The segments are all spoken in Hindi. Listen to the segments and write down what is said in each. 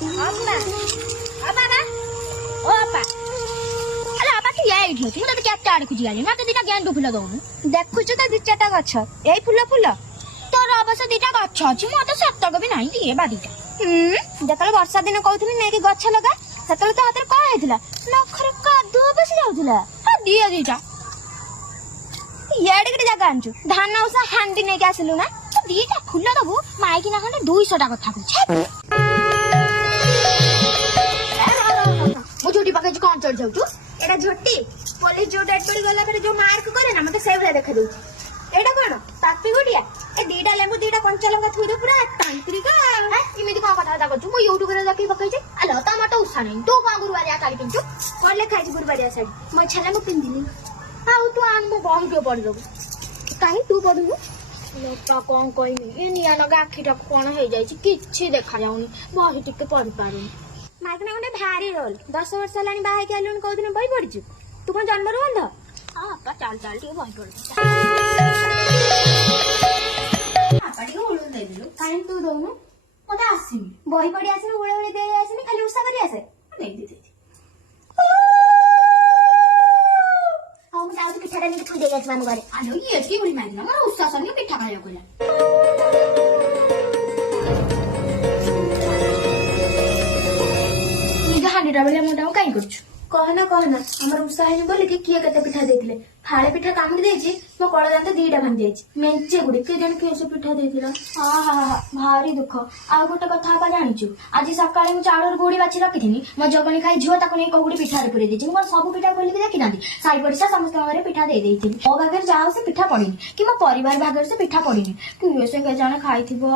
अप्पा अप्पा बा ओ अप्पा अरे अप्पा तू एइठी अछि मते केते आड़ खुजी आली मते दिटा गेंडू फुल दउनु देखुछु त दी चारटा गछ एई फुल फुल तोर अवश्य दिटा गछ अछि मते सतक भी नाही दिए बा दिटा जतले वर्षा दिन कहउथली नै कि गछ लगा सेतले तो हातर का हेतिला नखर कादु बस जाउथला हा दिए दिटा याडे के जगह आंचु धान औसा हांडी नै के आसलु ना तो दिटा फुल दबु माई कि ना खंडे 200 टा कथा कहछ मु झोटी पके कौन चढ़ जाऊ एटा झोटी पुलिस जो डेड बॉडी गला करे जो मार्क करे ना मते सेव रे देखा दउ एटा कोन पापी गुडिया ए दीटा लेंबू दीटा कंचा लंका थुइरो पूरा तांत्रिक इमेदी का कथा कहू मु यूट्यूब रे देखि पकै छै अलो टमाटो उसा नै तू का गुरुवारिया साड़ी पिंचु कोले खाइ छी गुरुवारिया साड़ी म छला म पिंदिनी आउ तू आन मो बही के पड़ दबु काहे तू पडनु लोका कोन कहनी ए निया नगा आखिटा कोन हे जाय छी किछि देखा जाउनी बही टिके पढि पारुनी माइक ना गंडे भारी रोल 10 वर्ष लानी बाहे के आलुन कहू दिन बही पड़छु तू कोन जन्म रो बंध हां अपा चाल चाल टी बही पड़छु अपा टी उळु दे दिलु काहे तू दोनु ओटा आसी बही पड़ी आसी उळे उळे दे आसी खाली उसा करी आसे दे दे हां मु जाउ पिठा डाली थुई दे आसी मानु घरे आलो ये की बुढ़ी माइना मोर उसा सनी पिठा खाया कोला हांडीटा बेले मोटा कहीं करछु कहना हमर उत्साह है बोले कि किए कते पिठा देथिले फाळे पिठा कामडी देछि मो कळ जानते दीटा भान देछि मेंचे गुडी के जन केसे पिठा देथिला हा भारी दुख आ गोटे कथा आपा जानिछु आज सकाळे मु चाळर गुडी बाछि रखिथिनी मो जगणी खाई झियो ताको नै कोगुडी पिठा रे पुरे देछि मो सब पिठा खोली के देखि नांदी साई पड़सा समस्त घरे पिठा दे देइथिली ओ भागर जाओ से पिठा पड़िनी कि मो परिवार भागर से पिठा पड़िनी कि वेसे के जाने खाइथिबो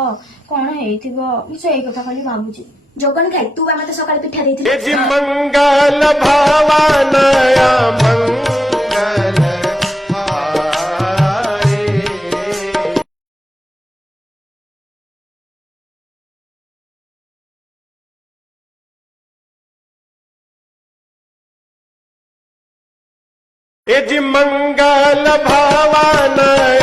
कोन हेइथिबो मु सेई कथा खाली भाबुछि जोगन खाई तू मते सकाळे पिठा देइथिली ए मंगल भावनया मंगल हारे ए मंगल भावनया